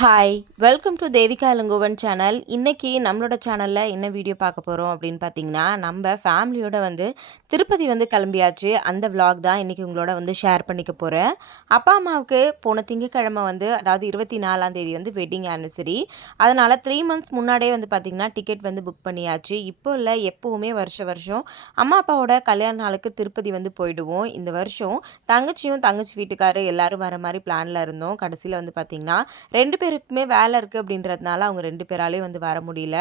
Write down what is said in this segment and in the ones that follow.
Hi welcome to Devika Ilangovan channel இன்றைக்கி நம்மளோட சேனலில் என்ன வீடியோ பார்க்க போகிறோம் அப்படின்னு பார்த்தீங்கன்னா நம்ம ஃபேமிலியோட வந்து திருப்பதி வந்து கிளம்பியாச்சு. அந்த vlog தான் இன்றைக்கி உங்களோட வந்து ஷேர் பண்ணிக்க போகிறேன் அப்பா அம்மாவுக்கு போன திங்கக்கிழமை வந்து அதாவது இருபத்தி நாலாம் தேதி வந்து வெட்டிங் ஆனிவர்சரி அதனால் த்ரீ மந்த்ஸ் முன்னாடியே வந்து பார்த்திங்கன்னா டிக்கெட் வந்து புக் பண்ணியாச்சு. இப்போ இல்லை எப்போவுமே வருஷ வருஷம் அம்மா அப்பாவோட கல்யாண நாளுக்கு திருப்பதி வந்து போயிடுவோம். இந்த வருஷம் தங்கச்சியும் தங்கச்சி வீட்டுக்காரு எல்லாரும் வர மாதிரி பிளானில் இருந்தோம். கடைசியில் வந்து பார்த்திங்கன்னா ரெண்டு பேருக்குமே வேலை இருக்குது அப்படின்றதுனால அவங்க ரெண்டு பேராலையும் வந்து வர முடியல.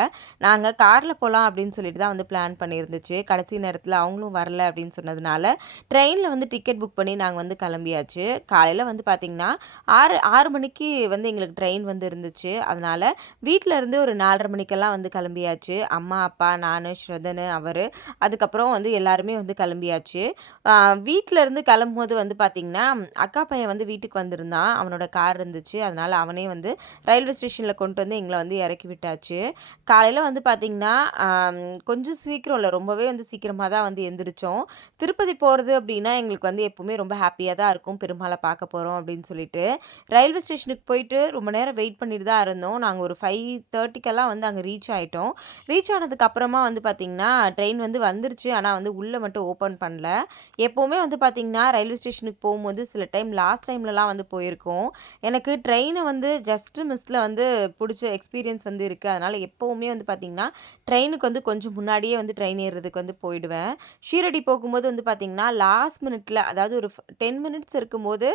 நாங்கள் காரில் போகலாம் அப்படின்னு சொல்லிட்டு தான் வந்து பிளான் பண்ணியிருந்துச்சு. கடைசி நேரத்தில் அவங்களும் வரல அப்படின்னு சொன்னதுனால ட்ரெயினில் வந்து டிக்கெட் புக் பண்ணி நாங்கள் வந்து கிளம்பியாச்சு. காலையில் வந்து பார்த்திங்கன்னா ஆறு ஆறு மணிக்கு வந்து எங்களுக்கு ட்ரெயின் வந்து இருந்துச்சு. அதனால் வீட்டில் இருந்து ஒரு நாலரை மணிக்கெல்லாம் வந்து கிளம்பியாச்சு. அம்மா அப்பா நான் ஸ்ரதனு அவர். அதுக்கப்புறம் வந்து எல்லாருமே வந்து கிளம்பியாச்சு. வீட்டில் இருந்து கிளம்பும்போது வந்து பார்த்திங்கன்னா அக்கா பையன் வந்து வீட்டுக்கு வந்திருந்தான். அவனோட கார் இருந்துச்சு. அதனால் அவனே வந்து ரயில்வே ஸ்டேஷனில் கொண்டு வந்து எங்களை வந்து இறக்கி விட்டாச்சு. காலையில் வந்து பார்த்திங்கன்னா கொஞ்சம் சீக்கிரம் இல்லை ரொம்பவே வந்து சீக்கிரமாக தான் வந்து எந்திரிச்சோம். திருப்பதி போகிறது அப்படின்னா எங்களுக்கு வந்து எப்போவுமே ரொம்ப ஹாப்பியாக தான் இருக்கும். பெருமாளை பார்க்க போகிறோம் அப்படின்னு சொல்லிட்டு. ரயில்வே ஸ்டேஷனுக்கு போயிட்டு ரொம்ப நேரம் வெயிட் பண்ணிட்டு தான் இருந்தோம். நாங்கள் ஒரு ஃபைவ் தேர்ட்டிக்கெல்லாம் வந்து அங்கே ரீச் ஆகிட்டோம் ரீச் ஆனதுக்கு அப்புறமா வந்து பார்த்திங்கன்னா ட்ரெயின் வந்து வந்துருச்சு. ஆனால் வந்து உள்ளே மட்டும் ஓப்பன் பண்ணல. எப்போவுமே வந்து பார்த்திங்கன்னா ரயில்வே ஸ்டேஷனுக்கு போகும்போது சில டைம் லாஸ்ட் டைம்லலாம் வந்து போயிருக்கோம். எனக்கு ட்ரெயினை வந்து ஜஸ்ட் ஃபஸ்ட்டு மிஸ்ஸில் வந்து பிடிச்ச எக்ஸ்பீரியன்ஸ் வந்து இருக்குது அதனால் எப்போவுமே வந்து பார்த்திங்கன்னா ட்ரெயினுக்கு வந்து கொஞ்சம் முன்னாடியே வந்து ட்ரெயின் ஏறுறதுக்கு வந்து போயிடுவேன். ஷீரடி போகும்போது வந்து பார்த்திங்கன்னா லாஸ்ட் மினிட்ல அதாவது ஒரு டென் மினிட்ஸ் இருக்கும்போது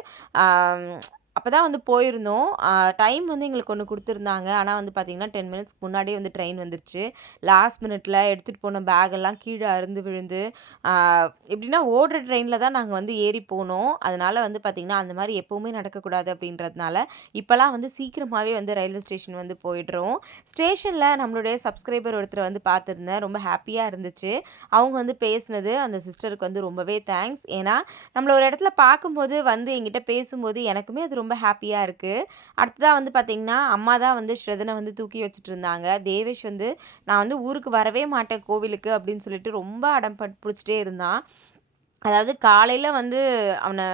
அப்போ தான் வந்து போயிருந்தோம். டைம் வந்து எங்களுக்கு ஒன்று கொடுத்துருந்தாங்க. ஆனால் வந்து பார்த்திங்கன்னா டென் மினிட்ஸ்க்கு முன்னாடியே வந்து ட்ரெயின் வந்துருச்சு. லாஸ்ட் மினிட்ல எடுத்துகிட்டு போன பேகெல்லாம் கீழே அருந்து விழுந்து எப்படின்னா ஓடுற ட்ரெயினில் தான் நாங்கள் வந்து ஏறி போனோம். அதனால் வந்து பார்த்திங்கன்னா அந்த மாதிரி எப்போவுமே நடக்கக்கூடாது அப்படின்றதுனால இப்போலாம் வந்து சீக்கிரமாகவே வந்து ரயில்வே ஸ்டேஷன் வந்து போயிடுறோம். ஸ்டேஷனில் நம்மளுடைய சப்ஸ்கிரைபர் ஒருத்தர் வந்து பார்த்துருந்தேன் ரொம்ப ஹாப்பியாக இருந்துச்சு. அவங்க வந்து பேசுனது அந்த சிஸ்டருக்கு வந்து ரொம்பவே தேங்க்ஸ் ஏன்னா நம்மளை ஒரு இடத்துல பார்க்கும்போது வந்து எங்கிட்ட பேசும்போது எனக்குமே அது ரொம்ப ஹாப்பியாக இருக்குது அடுத்ததாக வந்து பார்த்திங்கன்னா அம்மா தான் வந்து ஸ்ரதனை வந்து தூக்கி வச்சுட்டு இருந்தாங்க தேவேஷ் வந்து நான் வந்து ஊருக்கு வரவே மாட்டேன் கோவிலுக்கு அப்படின்னு சொல்லிட்டு ரொம்ப அடம் பட் பிடிச்சிட்டே இருந்தான். அதாவது காலையில் வந்து அவனை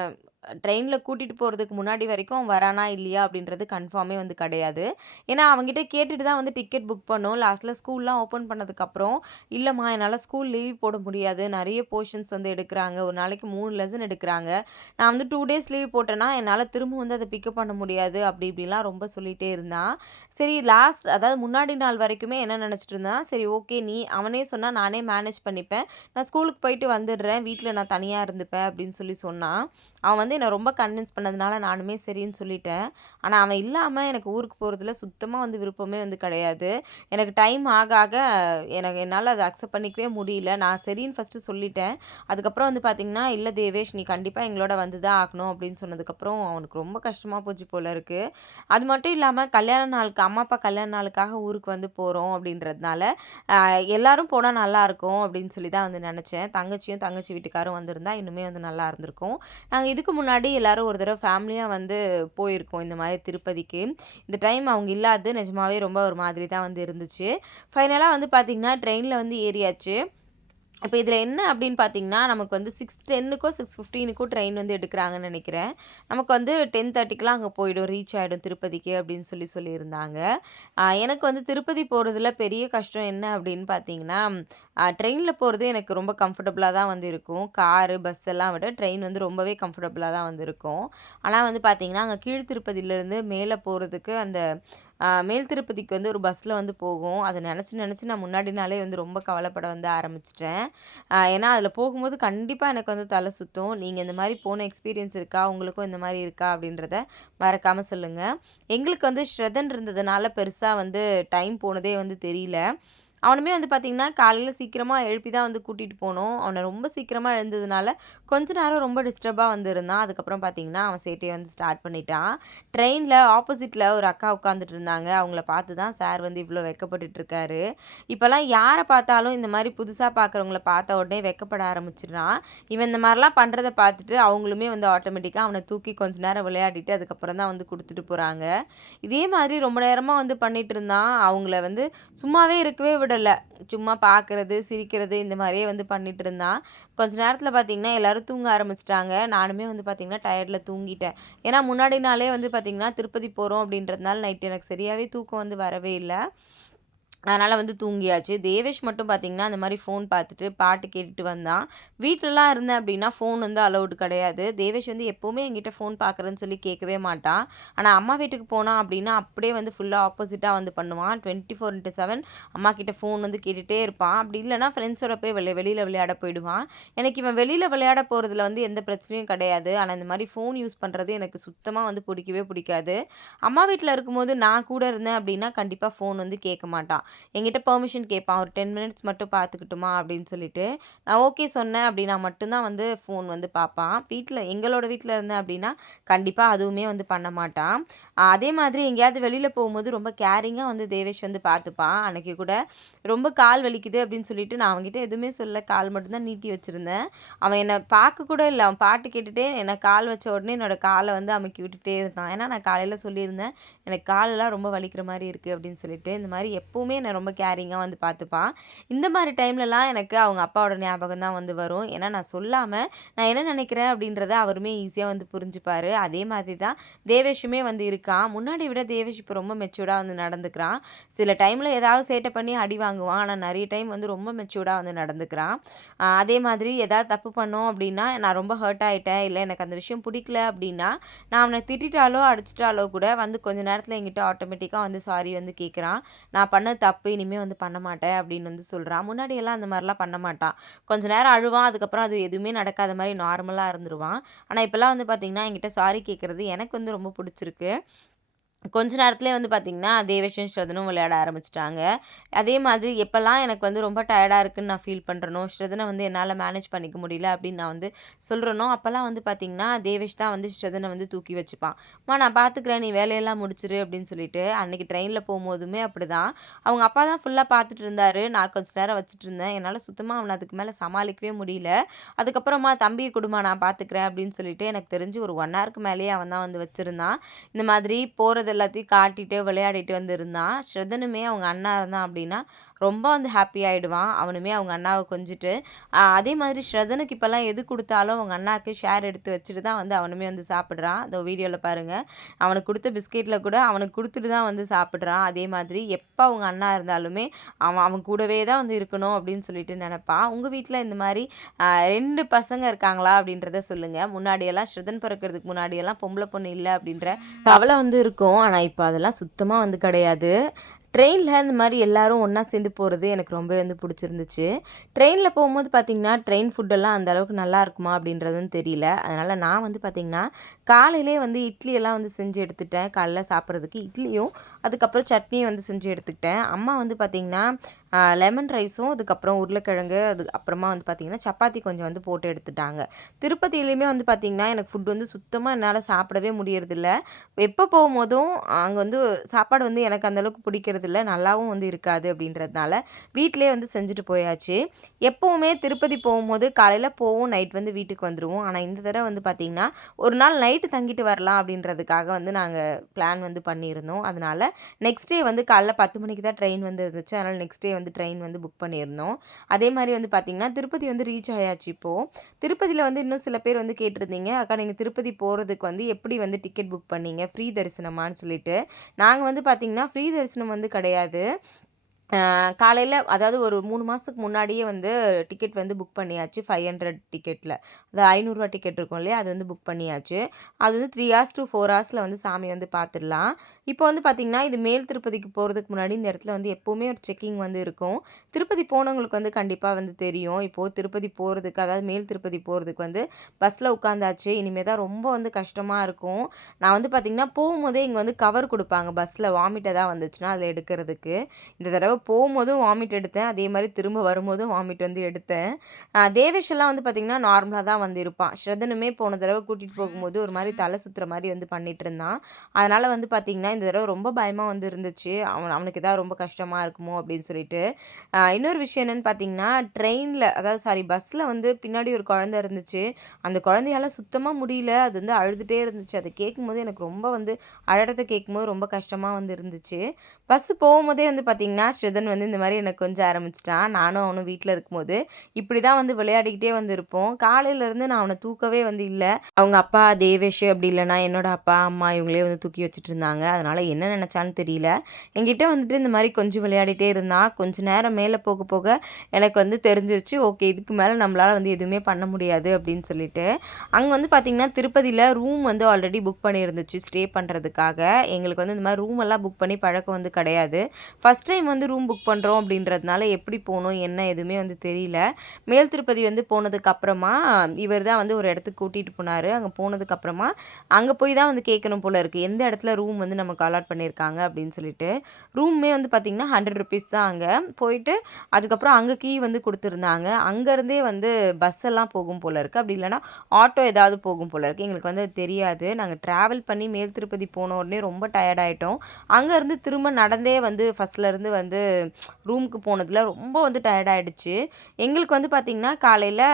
ட்ரெயினில் கூட்டிகிட்டு போகிறதுக்கு முன்னாடி வரைக்கும் வரானா இல்லையா அப்படின்றது கன்ஃபார்மே வந்து கிடையாது. ஏன்னா அவங்ககிட்ட கேட்டுட்டு தான் வந்து டிக்கெட் புக் பண்ணோம். லாஸ்ட்டில் ஸ்கூல்லாம் ஓப்பன் பண்ணதுக்கப்புறம் இல்லைம்மா என்னால் ஸ்கூல் லீவ் போட முடியாது. நிறைய போர்ஷன்ஸ் வந்து எடுக்கிறாங்க. ஒரு நாளைக்கு மூணு லெசன் எடுக்கிறாங்க. நான் வந்து டூ டேஸ் லீவ் போட்டேன்னா என்னால் திரும்ப வந்து அதை பிக்கப் பண்ண முடியாது. அப்படி இப்படிலாம் ரொம்ப சொல்லிகிட்டே இருந்தான். சரி லாஸ்ட் அதாவது முன்னாடி நாள் வரைக்குமே என்ன நினச்சிட்டு இருந்தான்? சரி ஓகே நீ அவனே சொன்னால் நானே மேனேஜ் பண்ணிப்பேன். நான் ஸ்கூலுக்கு போயிட்டு வந்துடுறேன். வீட்டில் நான் தனியாக இருந்துப்பேன் அப்படின்னு சொல்லி சொன்னான். அவன் வந்து என்னை ரொம்ப கன்வின்ஸ் பண்ணதுனால நானுமே சரின்னு சொல்லிட்டேன். ஆனால் அவன் இல்லாமல் எனக்கு ஊருக்கு போகிறதுல சுத்தமாக வந்து விருப்பமே வந்து கிடையாது. எனக்கு டைம் ஆக ஆக எனக்கு என்னால் அதை அக்செப்ட் பண்ணிக்கவே முடியல. நான் சரின்னு ஃபஸ்ட்டு சொல்லிட்டேன். அதுக்கப்புறம் வந்து பார்த்திங்கன்னா இல்லை தேவேஷ் நீ கண்டிப்பாக எங்களோட வந்து தான் ஆகணும் அப்படின்னு சொன்னதுக்கப்புறம் அவனுக்கு ரொம்ப கஷ்டமாக போச்சு போல இருக்குது அது மட்டும் இல்லாமல் கல்யாண நாளுக்கு அம்மா அப்பா கல்யாண நாளுக்காக ஊருக்கு வந்து போகிறோம் அப்படின்றதுனால எல்லாரும் போனால் நல்லா இருக்கும் அப்படின்னு சொல்லி தான் வந்து நினச்சேன். தங்கச்சியும் தங்கச்சி வீட்டுக்காரும் வந்திருந்தா இன்னுமே வந்து நல்லா இருந்திருக்கும். நாங்கள் இதுக்கு முன்னாடி எல்லாரும் ஒரு தடவை ஃபேமிலியாக வந்து போயிருக்கோம் இந்த மாதிரி திருப்பதிக்கு. இந்த டைம் அவங்க இல்லாது நிஜமாவே ரொம்ப ஒரு மாதிரி தான் வந்து இருந்துச்சு. ஃபைனலாக வந்து பார்த்திங்கன்னா ட்ரெயினில் வந்து ஏறியாச்சு. இப்போ இதில் என்ன அப்படின்னு பார்த்தீங்கன்னா நமக்கு வந்து சிக்ஸ் டென்னுக்கோ சிக்ஸ் ஃபிஃப்டீனுக்கோ ட்ரெயின் வந்து எடுக்கிறாங்கன்னு நினைக்கிறேன். நமக்கு வந்து டென் தேர்ட்டிக்கெலாம் அங்கே போயிடும் ரீச் ஆகிடும் திருப்பதிக்கு அப்படின்னு சொல்லி சொல்லியிருந்தாங்க. எனக்கு வந்து திருப்பதி போகிறதுல பெரிய கஷ்டம் என்ன அப்படின்னு பார்த்தீங்கன்னா ட்ரெயினில் போகிறது எனக்கு ரொம்ப கம்ஃபர்டபுளாக தான் வந்து இருக்கும். காரு பஸ் எல்லாம் விட ட்ரெயின் வந்து ரொம்பவே கம்ஃபர்டபுளாக தான் வந்து இருக்கும். ஆனால் வந்து பார்த்தீங்கன்னா அங்கே கீழ் திருப்பதியிலேருந்து மேலே போகிறதுக்கு அந்த மேல் திருப்பதிக்கு வந்து ஒரு பஸ்ஸில் வந்து போகும். அதை நினச்சி நினச்சி நான் முன்னாடி நாளே வந்து ரொம்ப கவலைப்பட வந்து ஆரம்பிச்சிட்டேன். ஏன்னா அதில் போகும்போது கண்டிப்பாக எனக்கு வந்து தலை சுற்றும் நீங்கள் இந்த மாதிரி போன எக்ஸ்பீரியன்ஸ் இருக்கா? உங்களுக்கும் இந்த மாதிரி இருக்கா? அப்படின்றத மறக்காமல் சொல்லுங்கள் எங்களுக்கு வந்து ஸ்ரதன் இருந்ததுனால பெருசாக வந்து டைம் போனதே வந்து தெரியல. அவனுமே வந்து பார்த்திங்கன்னா காலையில் சீக்கிரமாக எழுப்பி தான் வந்து கூட்டிகிட்டு போனோம். அவனை ரொம்ப சீக்கிரமாக எழுந்ததுனால கொஞ்ச நேரம் ரொம்ப டிஸ்டர்பாக வந்திருந்தான். அதுக்கப்புறம் பார்த்திங்கன்னா அவன் சேட்டையை வந்து ஸ்டார்ட் பண்ணிட்டான். ட்ரெயினில் ஆப்போசிட்டில் ஒரு அக்கா உட்காந்துட்டு இருந்தாங்க. அவங்கள பார்த்து தான் சார் வந்து இவ்வளோ வெக்கப்பட்டுட்டு இருக்காரு. இப்போல்லாம் யாரை பார்த்தாலும் இந்த மாதிரி புதுசாக பார்க்குறவங்கள பார்த்த உடனே வெக்கப்பட ஆரம்பிச்சிடுறான். இவன் இந்த மாதிரிலாம் பண்ணுறத பார்த்துட்டு அவங்களுமே வந்து ஆட்டோமேட்டிக்காக அவனை தூக்கி கொஞ்ச நேரம் விளையாடிட்டு அதுக்கப்புறம் தான் வந்து கொடுத்துட்டு போகிறாங்க இதே மாதிரி ரொம்ப நேரமாக வந்து பண்ணிட்டு இருந்தான். அவங்கள வந்து சும்மாவே இருக்கவே விடலை. சும்மா பார்க்குறது சிரிக்கிறது இந்த மாதிரியே வந்து பண்ணிட்டு இருந்தான். கொஞ்ச நேரத்தில் பார்த்தீங்கன்னா, எல்லாரும் தூங்க ஆரம்பிச்சிட்டாங்க நானுமே வந்து பார்த்தீங்கன்னா, டயர்டில் தூங்கிட்டேன். ஏன்னா முன்னாடி நாளே வந்து பார்த்தீங்கன்னா, திருப்பதி போகிறோம் அப்படின்றதுனால நைட் எனக்கு சரியாகவே தூக்கம் வந்து வரவே இல்லை அதனால் வந்து தூங்கியாச்சு. தேவேஷ் மட்டும் பார்த்தீங்கன்னா, அந்த மாதிரி ஃபோன் பார்த்துட்டு, பாட்டு கேட்டுட்டு வந்தான். வீட்டிலலாம் இருந்தேன் அப்படின்னா, ஃபோன் வந்து அலௌடு கிடையாது. தேவேஷ் வந்து எப்போவுமே என்கிட்ட ஃபோன் பார்க்குறேன்னு சொல்லி கேட்கவே மாட்டான். ஆனால் அம்மா வீட்டுக்கு போனான் அப்படின்னா, அப்படியே வந்து ஃபுல்லாக ஆப்போசிட்டாக வந்து பண்ணுவான். டுவெண்ட்டி ஃபோர் இண்ட்டு செவன் அம்மா கிட்ட ஃபோன் வந்து கேட்டுகிட்டே இருப்பான். அப்படி இல்லைனா ஃப்ரெண்ட்ஸோட போய் வெளியே வெளியில் விளையாட போயிடுவான். எனக்கு இவன் வெளியில் விளையாட போகிறதுல வந்து எந்த பிரச்சனையும் கிடையாது. ஆனால் இந்த மாதிரி ஃபோன் யூஸ் பண்ணுறது எனக்கு சுத்தமாக வந்து பிடிக்கவே பிடிக்காது அம்மா வீட்டில் இருக்கும்போது நான் கூட இருந்தேன் அப்படின்னா, கண்டிப்பாக ஃபோன் வந்து கேட்க மாட்டான். என்கிட்ட பெர்மிஷன் கேட்பான். ஒரு 10 மினிட்ஸ் மட்டும் பார்த்துக்கிட்டுமா அப்படின்னு சொல்லிட்டு. நான் ஓகே சொன்னேன் அப்படின்னா மட்டும் தான் வந்து ஃபோன் வந்து பார்ப்பான். வீட்டில் எங்களோட வீட்டில் இருந்தேன் அப்படின்னா, கண்டிப்பா அதுவுமே வந்து பண்ண மாட்டான். அதே மாதிரி எங்கேயாவது வெளியில் போகும்போது ரொம்ப கேரிங்காக வந்து தேவேஷ் வந்து பார்த்துப்பான். அன்னைக்கு கூட ரொம்ப கால் வலிக்குது அப்படின்னு சொல்லிட்டு நான் அவன்கிட்ட எதுவுமே சொல்ல கால் மட்டும்தான் நீட்டி வச்சுருந்தேன் அவன் என்னை பார்க்க கூட இல்லை அவன் பாட்டு கேட்டுகிட்டே என்னை கால் வச்ச உடனே என்னோடய காலை வந்து அமைக்கி விட்டுட்டே இருந்தான். ஏன்னா நான் காலையில் சொல்லியிருந்தேன். எனக்கு காலெல்லாம் ரொம்ப வலிக்கிற மாதிரி இருக்குது அப்படின்னு சொல்லிட்டு. இந்த மாதிரி எப்போவுமே என்னை ரொம்ப கேரிங்காக வந்து பார்த்துப்பான். இந்த மாதிரி டைம்லலாம் எனக்கு அவங்க அப்பாவோட ஞாபகம் தான் வந்து வரும். ஏன்னா நான் சொல்லாமல் நான் என்ன நினைக்கிறேன் அப்படின்றத அவருமே ஈஸியாக வந்து புரிஞ்சுப்பார் அதே மாதிரி தான் தேவேஷுமே வந்து இருக்கான். முன்னாடி விட தேவேஷ் இப்போ ரொம்ப மெச்சூர்டாக வந்து நடந்துக்கிறான். சில டைமில் ஏதாவது சேட்டை பண்ணி அடி வாங்குவான். ஆனால் நிறைய டைம் வந்து ரொம்ப மெச்சூர்டாக வந்து நடந்துக்கிறான். அதே மாதிரி ஏதாவது தப்பு பண்ணோம் அப்படின்னா, நான் ரொம்ப ஹர்ட் ஆகிட்டேன் இல்லை எனக்கு அந்த விஷயம் பிடிக்கல அப்படின்னா, நான் அவனை திட்டிட்டாலோ, அடிச்சிட்டாலோ கூட வந்து கொஞ்ச நேரத்தில் எங்கிட்ட ஆட்டோமேட்டிக்காக வந்து சாரி வந்து கேட்குறான். நான் பண்ண தப்பு. இனிமேல் வந்து பண்ண மாட்டேன் அப்படின்னு வந்து சொல்கிறான் முன்னாடியெல்லாம் அந்த மாதிரிலாம் பண்ண மாட்டான். கொஞ்ச நேரம் அழுவான். அதுக்கப்புறம் அது எதுவுமே நடக்காத மாதிரி நார்மலாக இருந்துருவான். ஆனால் இப்போல்லாம் வந்து பார்த்திங்கன்னா என்கிட்ட சாரி கேட்குறது எனக்கு வந்து ரொம்ப பிடிச்சிருக்கு கொஞ்ச நேரத்துலேயே வந்து பார்த்திங்கன்னா தேவேஷும், ஸ்ரதனும் விளையாட ஆரம்பிச்சிட்டாங்க அதே மாதிரி எப்போல்லாம் எனக்கு வந்து ரொம்ப டயர்டாக இருக்குன்னு நான் ஃபீல் பண்ணுறனோ ஸ்ரதனை வந்து என்னால் மேனேஜ் பண்ணிக்க முடியல அப்படின்னு நான் வந்து சொல்கிறனோ அப்போல்லாம் வந்து பார்த்திங்கன்னா தேவேஷ் தான் வந்து ஸ்ரதனை வந்து தூக்கி வச்சுப்பான். "அம்மா நான் பார்த்துக்கிறேன். நீ வேலையெல்லாம் முடிச்சிரு அப்படின்னு சொல்லிட்டு. அன்னைக்கு போகும்போதுமே அப்படி அப்படிதான். அவங்க அப்பா தான் ஃபுல்லாக பார்த்துட்டு இருந்தாரு. நான் கொஞ்ச நேரம் வச்சுட்டுருந்தேன். என்னால் சுத்தமாக அவனை அதுக்கு மேலே சமாளிக்கவே முடியல. அதுக்கப்புறமா தம்பி கொடுமா நான் பார்த்துக்கிறேன்" அப்படின்னு சொல்லிட்டு எனக்கு தெரிஞ்சு ஒரு ஒன் ஹவருக்கு மேலேயே அவன் தான் வந்து வச்சுருந்தான் இந்த மாதிரி போகிறது எல்லாத்தையும் காட்டிட்டு, விளையாடிட்டு வந்து இருந்தான். ஸ்ரதனுமே அவங்க அண்ணா இருந்தான் அப்படின்னா, ரொம்ப வந்து ஹாப்பி ஆகிடுவான் அவனுமே அவங்க அண்ணாவை கொஞ்சிட்டு, அதே மாதிரி ஸ்ரதனுக்கு இப்போல்லாம் எது கொடுத்தாலும் அவங்க அண்ணாவுக்கு ஷேர் எடுத்து வச்சுட்டு தான் வந்து அவனுமே வந்து சாப்பிட்றான் அதோ வீடியோவில் பாருங்கள் அவனுக்கு கொடுத்த பிஸ்கெட்டில் கூட அவனுக்கு கொடுத்துட்டு தான் வந்து சாப்பிட்றான் அதே மாதிரி எப்போ அவங்க அண்ணா இருந்தாலுமே, அவன் அவன் கூடவே தான் வந்து இருக்கணும் அப்படின்னு சொல்லிட்டு நினப்பான் உங்கள் வீட்டில் இந்த மாதிரி ரெண்டு பசங்க இருக்காங்களா? அப்படின்றத சொல்லுங்கள் முன்னாடியெல்லாம் ஸ்ரதன் பிறக்கறதுக்கு முன்னாடியெல்லாம் பொம்பளை பொண்ணு இல்லை அப்படின்ற கவலை வந்து இருக்கும். ஆனால் இப்போ அதெல்லாம் சுத்தமாக வந்து கிடையாது. ட்ரெயினில் இந்த மாதிரி எல்லாரும் ஒன்றா சேர்ந்து போகிறது எனக்கு ரொம்பவே வந்து பிடிச்சிருந்துச்சு ட்ரெயினில் போகும்போது பார்த்திங்கன்னா ட்ரெயின் ஃபுட்டெல்லாம் அந்த அளவுக்கு நல்லா இருக்குமா அப்படின்றதும் தெரியல. அதனால் நான் வந்து பார்த்திங்கன்னா காலையிலேயே வந்து இட்லியெல்லாம் வந்து செஞ்சு எடுத்துட்டேன். காலைல சாப்பிட்றதுக்கு இட்லியும், அதுக்கப்புறம் சட்னியும் வந்து செஞ்சு எடுத்துக்கிட்டேன். அம்மா வந்து பார்த்திங்கன்னா லெமன் ரைஸும், அதுக்கப்புறம் உருளைக்கிழங்கு, அது அப்புறமா வந்து பார்த்திங்கன்னா சப்பாத்தி கொஞ்சம் வந்து போட்டு எடுத்துட்டாங்க. திருப்பதியிலையுமே வந்து பார்த்திங்கன்னா எனக்கு ஃபுட் வந்து சுத்தமாக என்னால் சாப்பிடவே முடியறதில்ல. எப்போ போகும்போதும் அங்கே வந்து சாப்பாடு வந்து எனக்கு அந்த அளவுக்கு பிடிக்கிறதில்ல. நல்லாவும் வந்து இருக்காது அப்படின்றதுனால, வீட்டிலே வந்து செஞ்சுட்டு போயாச்சு. எப்போவுமே திருப்பதி போகும்போது காலையில் போவோம், நைட் வந்து வீட்டுக்கு வந்துடுவோம் ஆனால் இந்த தடவை வந்து பார்த்திங்கன்னா ஒரு நாள் நைட்டு தங்கிட்டு வரலாம் அப்படின்றதுக்காக வந்து நாங்கள் பிளான் வந்து பண்ணியிருந்தோம். அதனால் நெக்ஸ்ட் டே வந்து காலைல 10 மணிக்கு தான் ட்ரெயின் வந்து இருந்துச்சு. அதனால் நெக்ஸ்ட் டே வந்து ட்ரெயின் வந்து புக் பண்ணியிருந்தோம். அதே மாதிரி வந்து பார்த்தீங்கன்னா, திருப்பதி வந்து ரீச் ஆயாச்சு இப்போது திருப்பதியில் வந்து இன்னும் சில பேர் வந்து கேட்டிருந்தீங்க, "அக்கா நீங்கள் திருப்பதி போகிறதுக்கு வந்து எப்படி வந்து டிக்கெட் புக் பண்ணீங்க? ஃப்ரீ தரிசனமான்னு?" சொல்லிட்டு. நாங்கள் வந்து பார்த்தீங்கன்னா, ஃப்ரீ தரிசனம் வந்து கிடையாது. காலையில் அதாவது ஒரு மூணு மாதத்துக்கு முன்னாடியே வந்து டிக்கெட் வந்து புக் பண்ணியாச்சு. ஃபைவ் ஹண்ட்ரட் டிக்கெட்டில் அது ஐநூறுரூவா டிக்கெட் இருக்கும் இல்லையா? அது வந்து புக் பண்ணியாச்சு. அது வந்து த்ரீ ஹார்ஸ் டூ ஃபோர் ஹார்ஸில் வந்து சாமி வந்து பார்த்துடலாம். இப்போ வந்து பார்த்திங்கன்னா இது மேல் திருப்பதிக்கு போகிறதுக்கு முன்னாடி இந்த இடத்துல வந்து எப்போவுமே ஒரு செக்கிங் வந்து இருக்கும். திருப்பதி போனவங்களுக்கு வந்து கண்டிப்பாக வந்து தெரியும். இப்போது திருப்பதி போகிறதுக்கு அதாவது மேல் திருப்பதி போகிறதுக்கு வந்து பஸ்ஸில் உட்காந்தாச்சு. இனிமேல் தான் ரொம்ப வந்து கஷ்டமாக இருக்கும். நான் வந்து பார்த்திங்கன்னா போகும்போதே இங்கே வந்து கவர் கொடுப்பாங்க பஸ்ஸில் வாமிட் தான் வந்துச்சுன்னா, அதில் எடுக்கிறதுக்கு. இந்த தடவை போகும்போதும் வாமிட் எடுத்தேன். அதே மாதிரி திரும்ப வரும்போதும் வாமிட் வந்து எடுத்தேன். தேவேஷெல்லாம் வந்து பார்த்திங்கன்னா நார்மலாக தான் வந்து இருப்பான். ஸ்ரதனுமே போன தடவை கூட்டிகிட்டு போகும்போது ஒரு மாதிரி தலை சுற்றுற மாதிரி வந்து பண்ணிகிட்டு இருந்தான் அதனால் வந்து பார்த்திங்கன்னா இந்த தடவை ரொம்ப பயமாக வந்து இருந்துச்சு. அவன் அவனுக்கு எதாவது ரொம்ப கஷ்டமாக இருக்குமோ அப்படின்னு சொல்லிட்டு. இன்னொரு விஷயம் என்னென்னு பார்த்தீங்கன்னா, ட்ரெயினில் அதாவது சாரி பஸ்ஸில் வந்து பின்னாடி ஒரு குழந்தை இருந்துச்சு. அந்த குழந்தையால சுத்தமாக முடியல. அது வந்து அழுதுட்டே இருந்துச்சு. அதை கேட்கும்போது எனக்கு ரொம்ப வந்து அழகத்தை கேட்கும்போது ரொம்ப கஷ்டமாக வந்து இருந்துச்சு. பஸ்ஸு போகும்போதே வந்து பார்த்தீங்கன்னா, ஸ்ரிதன் வந்து இந்த மாதிரி எனக்கு கொஞ்சம் ஆரம்பிச்சிட்டான் நானும் அவனும் வீட்டில் இருக்கும்போது, இப்படி தான் வந்து விளையாடிக்கிட்டே வந்து இருப்போம். காலையிலேருந்து நான் அவனை தூக்கவே வந்து இல்லை அவங்க அப்பா தேவேஷ் அப்படி இல்லைனா என்னோட அப்பா, அம்மா இவங்களே வந்து தூக்கி வச்சுட்டு இருந்தாங்க. அதனால் என்ன நினச்சான்னு தெரியல. என்கிட்ட வந்துட்டு இந்த மாதிரி கொஞ்சம் விளையாடிட்டே இருந்தான். கொஞ்சம் நேரம் மேலே போக போக எனக்கு வந்து தெரிஞ்சிருச்சு. ஓகே இதுக்கு மேலே நம்மளால் வந்து எதுவுமே பண்ண முடியாது அப்படின்னு சொல்லிட்டு. அங்கே வந்து பார்த்தீங்கன்னா, திருப்பதியில் ரூம் வந்து ஆல்ரெடி புக் பண்ணியிருந்துச்சு ஸ்டே பண்ணுறதுக்காக எங்களுக்கு வந்து இந்த மாதிரி ரூம் எல்லாம் புக் பண்ணி பழக்கம் வந்து கிடையாது. ஃபஸ்ட் டைம் வந்து ரூம் புக் பண்ணுறோம் அப்படின்றதுனால எப்படி போகணும் என்ன எதுவுமே வந்து தெரியல. மேல் திருப்பதி வந்து போனதுக்கப்புறமா இவர் தான் வந்து ஒரு இடத்துக்கு கூட்டிகிட்டு போனார் அங்கே போனதுக்கப்புறமா அங்கே போய் தான் வந்து கேட்கணும் போல இருக்குது எந்த இடத்துல ரூம் வந்து நமக்கு அலாட் பண்ணியிருக்காங்க அப்படின்னு சொல்லிட்டு. ரூமே வந்து பார்த்தீங்கன்னா, ₹100 தான் அங்கே போயிட்டு அதுக்கப்புறம் அங்கே கீ வந்து கொடுத்துருந்தாங்க அங்கேருந்தே வந்து பஸ் எல்லாம் போகும் போல இருக்குது அப்படி இல்லைனா ஆட்டோ ஏதாவது போகும் போல இருக்குது எங்களுக்கு வந்து அது தெரியாது. நாங்கள் ட்ராவல் பண்ணி மேல் திருப்பதி போன உடனே ரொம்ப டயர்ட் அங்கேருந்து திரும்ப திரும்ப நடந்தே வந்து ஃபஸ்ட்லேருந்து வந்து ரூமுக்கு போனதில் ரொம்ப வந்து டயர்ட் ஆயிடுச்சு. எங்களுக்கு வந்து பார்த்திங்கன்னா காலையில்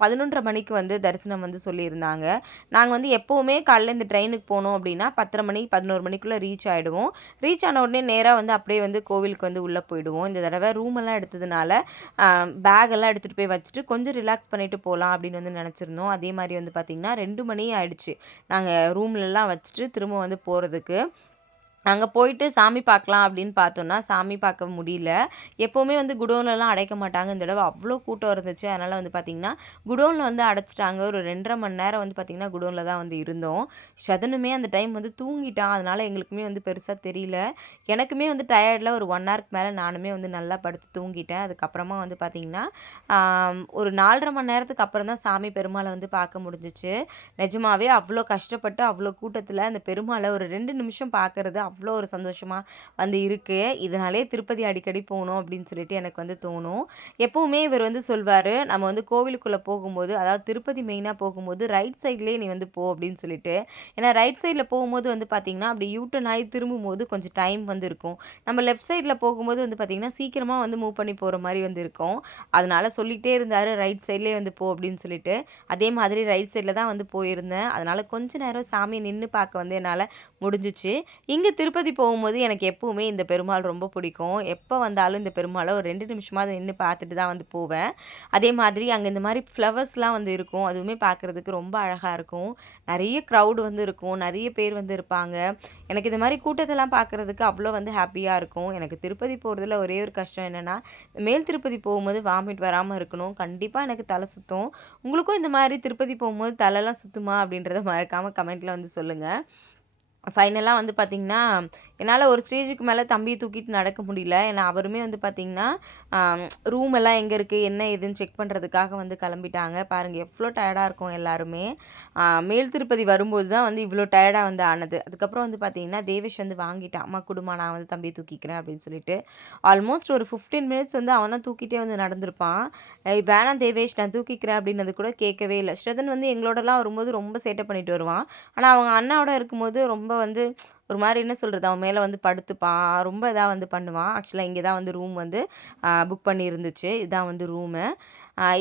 பதினொன்றரை மணிக்கு வந்து தரிசனம் வந்து சொல்லியிருந்தாங்க. நாங்கள் வந்து எப்போவுமே காலையில் இந்த ட்ரெயினுக்கு போனோம் அப்படின்னா பத்தரை மணி, பதினோரு மணிக்குள்ளே ரீச் ஆகிடுவோம் ரீச் ஆன உடனே நேராக வந்து அப்படியே வந்து கோவிலுக்கு வந்து உள்ளே போயிடுவோம். இந்த தடவை ரூமெல்லாம் எடுத்ததுனால, பேகெல்லாம் பேக் எல்லாம் போய் வச்சுட்டு கொஞ்சம் ரிலாக்ஸ் பண்ணிட்டு போகலாம் அப்படின்னு வந்து நினச்சிருந்தோம் அதே மாதிரி வந்து பார்த்திங்கன்னா ரெண்டு மணி ஆகிடுச்சு நாங்கள் ரூம்லலாம் வச்சுட்டு திரும்ப வந்து போகிறதுக்கு அங்கே போயிட்டு சாமி பார்க்கலாம் அப்படின்னு பார்த்தோன்னா சாமி பார்க்க முடியல. எப்போவுமே வந்து குடோன்லலாம் அடைக்க மாட்டாங்க. இந்த தடவை அவ்வளோ கூட்டம் இருந்துச்சு. அதனால் வந்து பார்த்திங்கன்னா குடோனில் வந்து அடைச்சிட்டாங்க ஒரு 2 1/2 மணி நேரம் வந்து பார்த்திங்கன்னா குடோனில் தான் வந்து இருந்தோம். சதனுமே அந்த டைம் வந்து தூங்கிட்டான். அதனால் எங்களுக்குமே வந்து பெருசாக தெரியல. எனக்குமே வந்து டயர்டில் ஒரு ஒன் ஹார்க்கு மேலே நானுமே வந்து நல்லா படுத்து தூங்கிட்டேன். அதுக்கப்புறமா வந்து பார்த்திங்கன்னா ஒரு 4 1/2 மணி நேரத்துக்கு அப்புறம் தான் சாமி பெருமாளை வந்து பார்க்க முடிஞ்சிச்சு நிஜமாவே அவ்வளோ கஷ்டப்பட்டு அவ்வளோ கூட்டத்தில் அந்த பெருமாளை ஒரு ரெண்டு நிமிஷம் பார்க்கறது அவ்வளோ ஒரு சந்தோஷமாக வந்து இருக்குது இதனாலே திருப்பதி அடிக்கடி போகணும் அப்படின்னு சொல்லிட்டு எனக்கு வந்து தோணும். எப்பவுமே இவர் வந்து சொல்வார் நம்ம வந்து கோவிலுக்குள்ளே போகும்போது, அதாவது திருப்பதி மெயினாக போகும்போது ரைட் சைட்லேயே நீ வந்து போ அப்படின்னு சொல்லிட்டு. ஏன்னா ரைட் சைடில் போகும்போது வந்து பார்த்தீங்கன்னா, அப்படி யூ ஆகி ஆயி திரும்பும்போது கொஞ்சம் டைம் வந்து இருக்கும். நம்ம லெஃப்ட் சைடில் போகும்போது வந்து பார்த்திங்கன்னா சீக்கிரமாக வந்து மூவ் பண்ணி போகிற மாதிரி வந்து இருக்கும். அதனால் சொல்லிகிட்டே இருந்தார் ரைட் சைட்லேயே வந்து போ அப்படின்னு சொல்லிட்டு. அதே மாதிரி ரைட் சைடில் தான் வந்து போயிருந்தேன். அதனால் கொஞ்ச நேரம் சாமியை நின்று பார்க்க வந்து என்னால முடிஞ்சுச்சு. திரு திருப்பதி போகும்போது எனக்கு எப்போவுமே இந்த பெருமாள் ரொம்ப பிடிக்கும். எப்போ வந்தாலும் இந்த பெருமாளை ஒரு ரெண்டு நிமிஷமாக நின்று பார்த்துட்டு தான் வந்து போவேன். அதே மாதிரி அங்கே இந்த மாதிரி ஃப்ளவர்ஸ்லாம் வந்து இருக்கும். அதுவுமே பார்க்கறதுக்கு ரொம்ப அழகாக இருக்கும். நிறைய க்ரௌடு வந்து இருக்கும். நிறைய பேர் வந்து இருப்பாங்க. எனக்கு இந்த மாதிரி கூட்டத்தெல்லாம் பார்க்குறதுக்கு அவ்வளோ வந்து ஹாப்பியாக இருக்கும். எனக்கு திருப்பதி போகிறதுல ஒரே ஒரு கஷ்டம் என்னென்னா மேல் திருப்பதி போகும்போது வாமிட் வராமல் இருக்கணும். கண்டிப்பாக எனக்கு தலை சுத்தும். உங்களுக்கும் இந்த மாதிரி திருப்பதி போகும்போது தலைலாம் சுத்துமா? அப்படின்றத மறக்காமல் கமெண்ட்டில் வந்து சொல்லுங்கள் ஃபைனலாக வந்து பார்த்திங்கன்னா என்னால் ஒரு ஸ்டேஜுக்கு மேலே தம்பியை தூக்கிட்டு நடக்க முடியல. ஏன்னா அவருமே வந்து பார்த்திங்கன்னா ரூம் எல்லாம் எங்கே இருக்குது என்ன ஏதுன்னு செக் பண்ணுறதுக்காக வந்து கிளம்பிட்டாங்க. பாருங்கள் எவ்வளோ டயர்டாக இருக்கும் எல்லாருமே. மேல் திருப்பதி வரும்போது தான் வந்து இவ்வளோ டயர்டாக வந்து ஆனது. அதுக்கப்புறம் வந்து பார்த்திங்கன்னா தேவேஷ் வந்து வாங்கிட்டான். அம்மா குடும்மா நான் வந்து தம்பியை தூக்கிக்கிறேன் அப்படின்னு சொல்லிட்டு. ஆல்மோஸ்ட் ஒரு 15 மினிட்ஸ் வந்து அவன் தான் தூக்கிட்டே வந்து நடந்திருப்பான். வேணாம் தேவேஷ் நான் தூக்கிக்கிறேன் அப்படின்னது கூட கேட்கவே இல்லை ஸ்ரதன் வந்து எங்களோடலாம் வரும்போது ரொம்ப சேட்டை பண்ணிட்டு வருவான். ஆனால் அவங்க அண்ணாவோட இருக்கும்போது ரொம்ப வந்து ஒரு மாதிரி என்ன சொல்கிறது அவன் மேலே வந்து படுத்துப்பான். ரொம்ப இதாக வந்து பண்ணுவான். ஆக்சுவலாக இங்கே தான் வந்து ரூம் வந்து புக் பண்ணியிருந்துச்சு. இதுதான் வந்து ரூமு.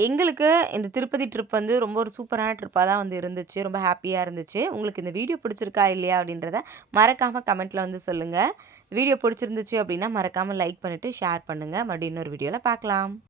எங்களுக்கு இந்த திருப்பதி ட்ரிப் வந்து ரொம்ப ஒரு சூப்பரான ட்ரிப்பாக தான் வந்து இருந்துச்சு. ரொம்ப ஹாப்பியாக இருந்துச்சு. உங்களுக்கு இந்த வீடியோ பிடிச்சிருக்கா இல்லையா அப்படின்றத மறக்காமல் கமெண்ட்டில் வந்து சொல்லுங்கள் வீடியோ பிடிச்சிருந்துச்சு அப்படின்னா மறக்காமல் லைக் பண்ணிவிட்டு ஷேர் பண்ணுங்கள் மறுபடியும் இன்னொரு வீடியோவில் பார்க்கலாம்.